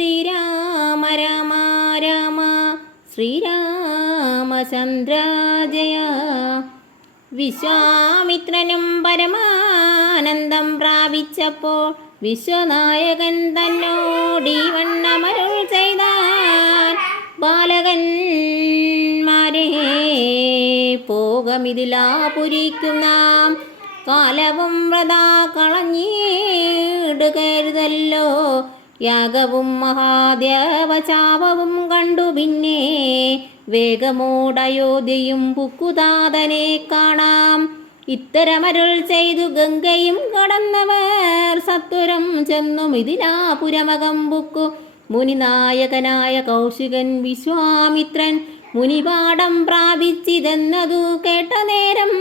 ശ്രീരാമ രാമ രാമ ശ്രീരാമചന്ദ്ര ജയ വിശ്വാമിത്രനും പരമാനന്ദം പ്രാപിച്ചപ്പോൾ വിശ്വനായകൻ തന്നോടി വണ്ണമരുൾ ചെയ്താൽ ബാലകന്മാരെ പോകമിതിലാപുരിക്കും നാം. കാലവും വ്രതാ കളഞ്ഞിടുകരുതല്ലോ. യാഗവും മഹാദേവചാപവും കണ്ടു പിന്നെ വേഗമോടയോധ്യയും പുക്കുതാതനെ കാണാം. ഇത്തരമരുൾ ചെയ്തു ഗംഗയും കടന്നവർ സത്വരം ചെന്നു മിഥിലാപുരമകം പുക്കു. മുനിനായകനായ കൗശികൻ വിശ്വാമിത്രൻ മുനിപാഠം പ്രാപിച്ചിതെന്നതു കേട്ട നേരം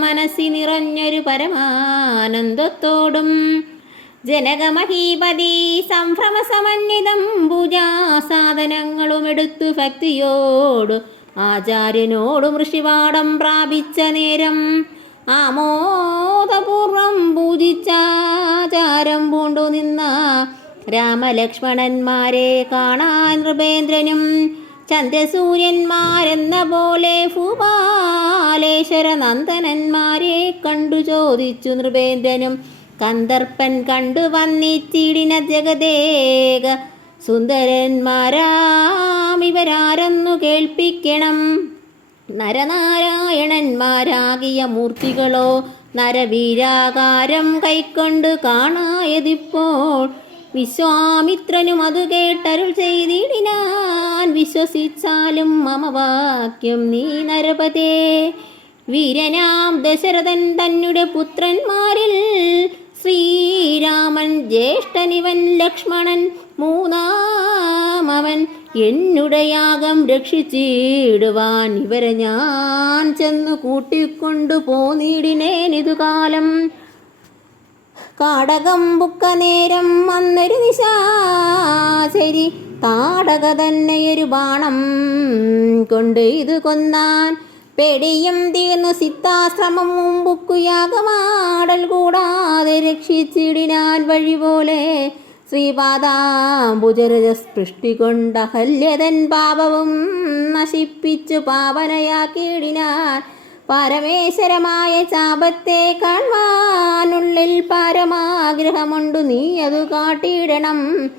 മനസ്സി നിറഞ്ഞൊരു പരമാനന്ദത്തോടും ജനകമഹീപതി സംഭ്രമസമന്വിതം പൂജാസാധനങ്ങളും എടുത്തു ഭക്തിയോടു ആചാര്യനോട് ഋഷിവാടം പ്രാപിച്ച നേരം ആമോദപൂർവം പൂജിച്ചാചാരം പൂണ്ടു നിന്ന രാമലക്ഷ്മണന്മാരെ കാണാൻ നൃപേന്ദ്രനും ചന്ദ്രസൂര്യന്മാരെന്ന പോലെ ഭൂപാലേശ്വര നന്ദനന്മാരെ കണ്ടു ചോദിച്ചു നൃപേന്ദ്രനും. കന്ദർപ്പൻ കണ്ടു വന്നിച്ചിടിന ജഗദേക. സുന്ദരന്മാരാം ഇവരാരെന്നു കേൾപ്പിക്കണം. നരനാരായണന്മാരാകിയ മൂർത്തികളോ നരവീരാകാരം കൈക്കൊണ്ട് കാണായതിപ്പോൾ വിശ്വാമിത്രനും അത് കേട്ടരുൾ ചെയ്തിടിനാൻ വിശ്വസിച്ചാലും മമ വാക്യം നീ നരപതേ. വീരനാം ദശരഥൻ തന്നുടെ പുത്രന്മാരിൽ ശ്രീരാമൻ ജ്യേഷ്ഠനിവൻ ലക്ഷ്മണൻ മൂന്നാമവൻ എന്നുടെ യാഗം രക്ഷിച്ചിടുവാൻ ഇവരെ ഞാൻ ചെന്നു കൂട്ടിക്കൊണ്ടു പോന്നിടിനേനിതു കാലം കാടകം ബുക്ക നേരം വന്നൊരു നിശാശരി താടക തന്നെയൊരു ബാണം കൊണ്ട് ഇത് കൊന്നാൻ പേടിയും തീർന്നു സിത്താശ്രമം മുമ്പുക്കുയാകമാടൽ കൂടാതെ രക്ഷിച്ചിടിനാൻ വഴി പോലെ ശ്രീപാദാംബുജരജസ്പൃഷ്ടി കൊണ്ട് അഹല്യതൻ പാപവും നശിപ്പിച്ചു പാവനയാക്കിയിടിനാൻ പരമേശ്വരമായ ചാപത്തെ കാണുവാനുള്ളിൽ പരമാഗ്രഹമുണ്ടു. നീ അത് കാട്ടിയിടണം.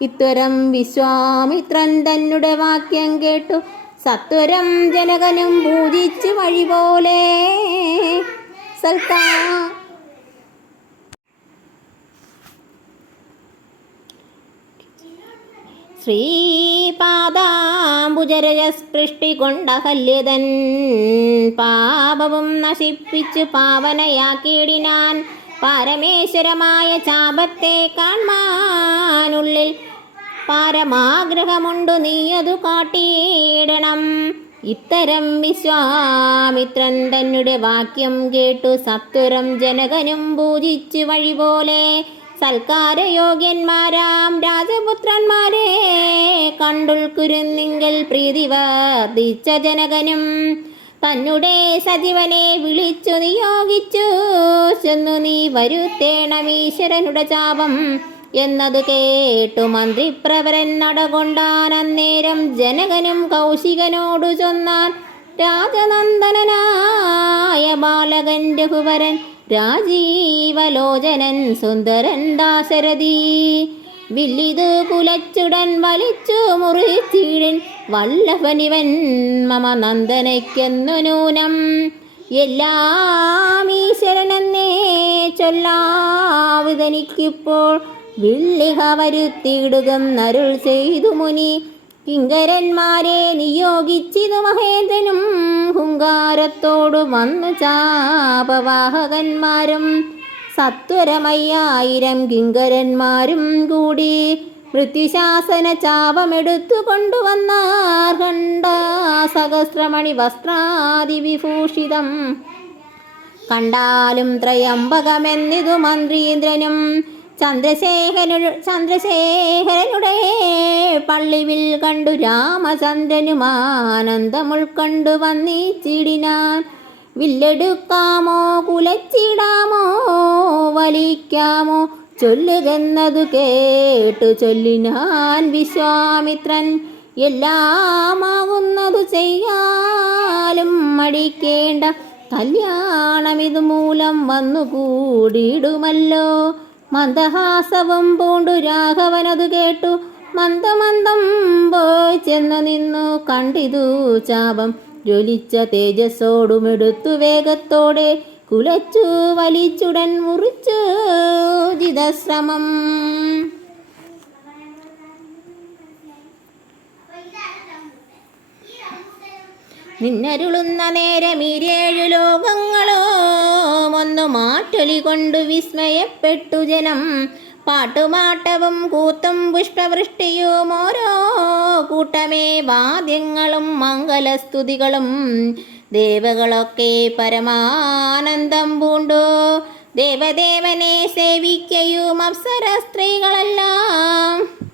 ഇത്തരം വിശ്വാമിത്രൻ തന്നെ വാക്യം കേട്ടു. സത്വരം ജനകനും പൂജിച്ചു വഴി പോലെ. സൽക്കാ ശ്രീപാദാംബുജരജസ്പൃഷ്ടി കൊണ്ടഹല്യതൻ പാപവും നശിപ്പിച്ചു പാവനയാക്കിയിടിനാൻ പരമേശ്വരമായ ചാപത്തെ കാൺമാനുള്ളിൽ പരമാഗ്രഹമുണ്ടു നീയതു കാട്ടിയിടണം. ഇത്തരം വിശ്വാമിത്രൻ തന്നെ വാക്യം കേട്ടു സത്വരം ജനകനും പൂജിച്ചു വഴി പോലെ സൽക്കാരയോഗ്യന്മാരാം രാജപുത്രന്മാരെ കണ്ടുൾക്കുരുന്നിങ്കിൽ പ്രീതി വർദ്ധിച്ച ജനകനും തന്നെ സജീവനെ വിളിച്ചു നിയോഗിച്ചു. ചെന്നു നീ വരുത്തേണം ഈശ്വരനുടെ ചാപം. എന്നത് കേട്ടു മന്ത്രിപ്രവരൻ നടകൊണ്ടാൻ അന്നേരം ജനകനും കൗശികനോടു ചൊന്നാൻ രാജനന്ദനായ ബാലകൻ രഘുവരൻ രാജീവലോചനൻ സുന്ദരൻ ദാശരഥി വില്ലിതു കുലച്ചുടൻ വലിച്ചു മുറിച്ചിടിൻ വല്ലഭനിവൻ മമ നന്ദനയ്ക്കെന്നു നൂനം. എല്ലാം ഈശ്വരനെന്നേ ചൊല്ലാവിതനിക്കിപ്പോൾ വിള്ളിഹ വരുത്തിയിടുകന്നരുൾ ചെയ്തു മുനി. കിങ്കരന്മാരെ നിയോഗിച്ചിതു മഹേന്ദ്രനും. ഹുങ്കാരത്തോടു വന്നു ചാപവാഹകന്മാരും. സത്വരമയ്യായിരം കിങ്കരന്മാരും കൂടി മൃത്യുശാസന ചാപമെടുത്തു കൊണ്ടുവന്നാർ കണ്ട സഹസ്രമണി വസ്ത്രാതിവിഭൂഷിതം കണ്ടാലും ത്രയംബകമെന്നിതു മന്ത്രീന്ദ്രനും. ചന്ദ്രശേഖരനു ചന്ദ്രശേഖരനുടെ പള്ളിവിൽ കണ്ടു രാമചന്ദ്രനുമാനന്ദം ഉൾക്കൊണ്ടു വന്നിച്ചിടിനാൻ. വില്ലെടുക്കാമോ കുലച്ചിടാമോ വലിക്കാമോ ചൊല്ലുകെന്നതു കേട്ടു ചൊല്ലിനാൻ വിശ്വാമിത്രൻ. എല്ലാമാകുന്നതു ചെയ്യാലും മടിക്കേണ്ട കല്യാണം ഇതുമൂലം വന്നു കൂടിയിടുമല്ലോ മന്ദഹാസവും പൂണ്ടു രാഘവനതു കേട്ടു. മന്ദമന്ദം പോയി ചെന്നു നിന്നു. കണ്ടിതു ചാപം. ജ്വലിച്ച തേജസ്സോടുമെടുത്തു വേഗത്തോടെ. കുലച്ചു വലിച്ചുടൻ മുറിച്ചു ജിതശ്രമം. നിന്നരുളുന്ന നേരം ഇരേഴു ലോകങ്ങളോ മാറ്റൊലി കൊണ്ടു വിസ്മയപ്പെട്ടു ജനം. പാട്ടുമാട്ടവും കൂത്തും പുഷ്പവൃഷ്ടിയും ഓരോ കൂട്ടമേ വാദ്യങ്ങളും മംഗലസ്തുതികളും. ദേവകളൊക്കെ പരമാനന്ദം പൂണ്ടു. ദേവദേവനെ സേവിക്കയും അപ്സര സ്ത്രീകളെല്ലാം.